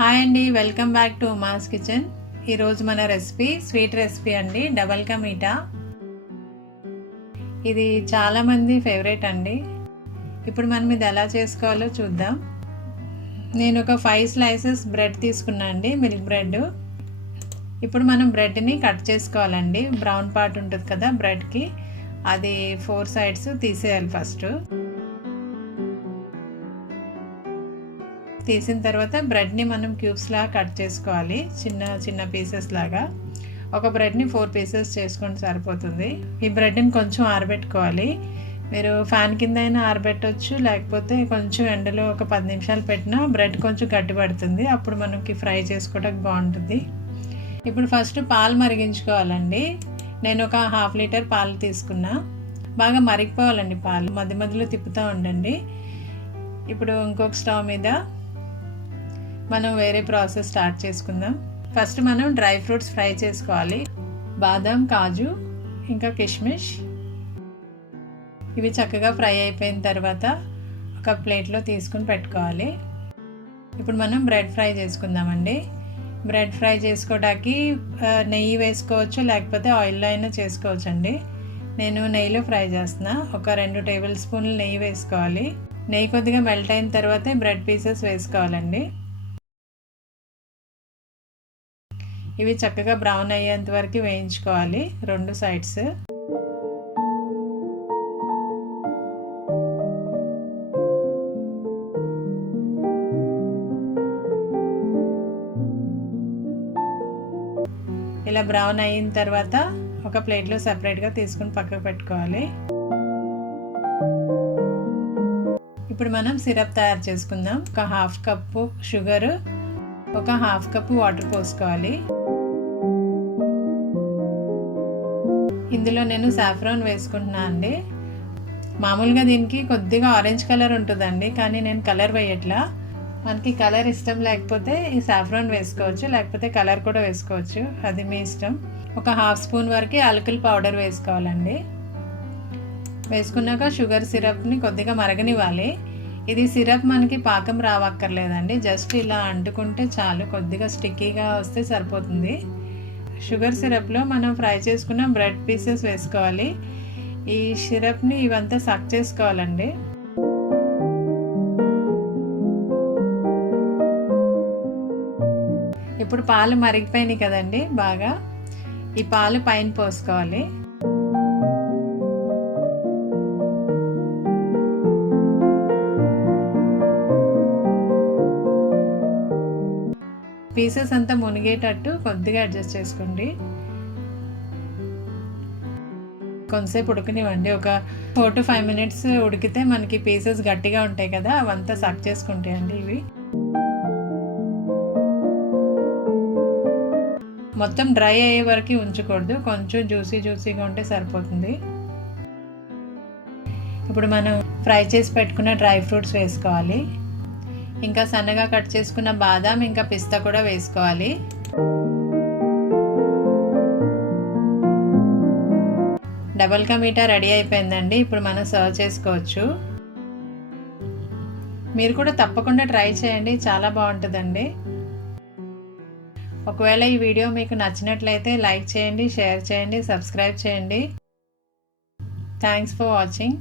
Hi అండి welcome back to Uma's kitchen ఈరోజు మన రెసిపీ స్వీట్ రెసిపీ అండి డబల్ కా మీఠా ఇది చాలామంది ఫేవరెట్ అండి. ఇప్పుడు మనం ఇది ఎలా చేసుకోవాలో చూద్దాం. నేను ఒక ఫైవ్ స్లైసెస్ బ్రెడ్ తీసుకున్నా అండి మిల్క్ బ్రెడ్ ఇప్పుడు మనం బ్రెడ్ని కట్ చేసుకోవాలండి. బ్రౌన్ పార్ట్ ఉంటుంది కదా బ్రెడ్కి అది ఫోర్ సైడ్స్ తీసేయాలి ఫస్ట్ తీసిన తర్వాత బ్రెడ్ని మనం క్యూబ్స్ లాగా కట్ చేసుకోవాలి. చిన్న చిన్న పీసెస్ లాగా. ఒక బ్రెడ్ని ఫోర్ పీసెస్ చేసుకుంటే సరిపోతుంది. ఈ బ్రెడ్ని కొంచెం ఆరబెట్టుకోవాలి. మీరు ఫ్యాన్ కింద అయినా ఆరబెట్టవచ్చు లేకపోతే కొంచెం ఎండలో ఒక పది నిమిషాలు పెట్టినా బ్రెడ్ కొంచెం గట్టి పడుతుంది. అప్పుడు మనకి ఫ్రై చేసుకోవడానికి బాగుంటుంది. ఇప్పుడు ఫస్ట్ పాలు మరిగించుకోవాలండి. నేను ఒక హాఫ్ లీటర్ పాలు తీసుకున్నా. బాగా మరిగిపోవాలండి పాలు. మధ్య మధ్యలో తిప్పుతూ ఉండండి. ఇప్పుడు ఇంకొక స్టవ్ మీద మనం వేరే ప్రాసెస్ స్టార్ట్ చేసుకుందాం. ఫస్ట్ మనం డ్రై ఫ్రూట్స్ ఫ్రై చేసుకోవాలి. బాదం కాజు ఇంకా కిష్మిష్. ఇవి చక్కగా ఫ్రై అయిపోయిన తర్వాత ఒక ప్లేట్లో తీసుకుని పెట్టుకోవాలి. ఇప్పుడు మనం బ్రెడ్ ఫ్రై చేసుకుందామండి. బ్రెడ్ ఫ్రై చేసుకోవడానికి నెయ్యి వేసుకోవచ్చు లేకపోతే ఆయిల్లో అయినా చేసుకోవచ్చు అండి నేను నెయ్యిలో ఫ్రై చేస్తున్నా. ఒక రెండు టేబుల్ స్పూన్లు నెయ్యి వేసుకోవాలి. నెయ్యి కొద్దిగా మెల్ట్ అయిన తర్వాతే బ్రెడ్ పీసెస్ వేసుకోవాలండి. ఇవి చక్కగా బ్రౌన్ అయ్యేంత వరకు వేయించుకోవాలి రెండు సైడ్స్. ఇలా బ్రౌన్ అయిన తర్వాత ఒక ప్లేట్లో సపరేట్గా తీసుకుని పక్కకు పెట్టుకోవాలి. ఇప్పుడు మనం సిరప్ తయారు చేసుకుందాం. ఒక హాఫ్ కప్పు షుగరు ఒక హాఫ్ కప్పు వాటర్ పోసుకోవాలి. ఇందులో నేను సాఫ్రాన్ వేసుకుంటున్నా అండి. మామూలుగా దీనికి కొద్దిగా ఆరెంజ్ కలర్ ఉంటుందండి కానీ నేను కలర్ వేయట్లా. మనకి కలర్ ఇష్టం లేకపోతే ఈ సాఫ్రాన్ వేసుకోవచ్చు లేకపోతే కలర్ కూడా వేసుకోవచ్చు. అది మీ ఇష్టం. ఒక హాఫ్ స్పూన్ వరకు అలకల్ పౌడర్ వేసుకోవాలండి. వేసుకున్నాక షుగర్ సిరప్ని కొద్దిగా మరగనివ్వాలి. ఇది సిరప్ మనకి పాకం రావక్కర్లేదండి జస్ట్ ఇలా అంటుకుంటే చాలు. కొద్దిగా స్టిక్కీగా వస్తే సరిపోతుంది. షుగర్ సిరప్లో మనం ఫ్రై చేసుకున్న బ్రెడ్ పీసెస్ వేసుకోవాలి. ఈ సిరప్ని ఇవంతా సక్ చేసుకోవాలండి. ఇప్పుడు పాలు మరిగిపోయినాయి కదండి బాగా. ఈ పాలు పైన పోసుకోవాలి. పీసెస్ అంతా మునిగేటట్టు కొద్దిగా అడ్జస్ట్ చేసుకోండి. కొంతసేపు ఉడకనివ్వండి. ఒక ఫోర్ టు ఫైవ్ మినిట్స్ ఉడికితే మనకి పీసెస్ గట్టిగా ఉంటాయి కదా అవంతా సక్ చేసుకుంటాయండి ఇవి. మొత్తం డ్రై అయ్యే వరకు ఉంచకూడదు. కొంచెం జ్యూసీ జ్యూసీగా ఉంటే సరిపోతుంది. ఇప్పుడు మనం ఫ్రై చేసి పెట్టుకున్న డ్రై ఫ్రూట్స్ వేసుకోవాలి. ఇంకా సన్నగా కట్ చేసుకున్న బాదాం ఇంకా పిస్తా కూడా వేసుకోవాలి. డబల్ కా మీఠా రెడీ అయిపోయిందండి. ఇప్పుడు మనం సర్వ్ చేసుకోవచ్చు. మీరు కూడా తప్పకుండా ట్రై చేయండి. చాలా బాగుంటుందండి. ఒకవేళ ఈ వీడియో మీకు నచ్చినట్లయితే లైక్ చేయండి షేర్ చేయండి సబ్స్క్రైబ్ చేయండి. Thanks for watching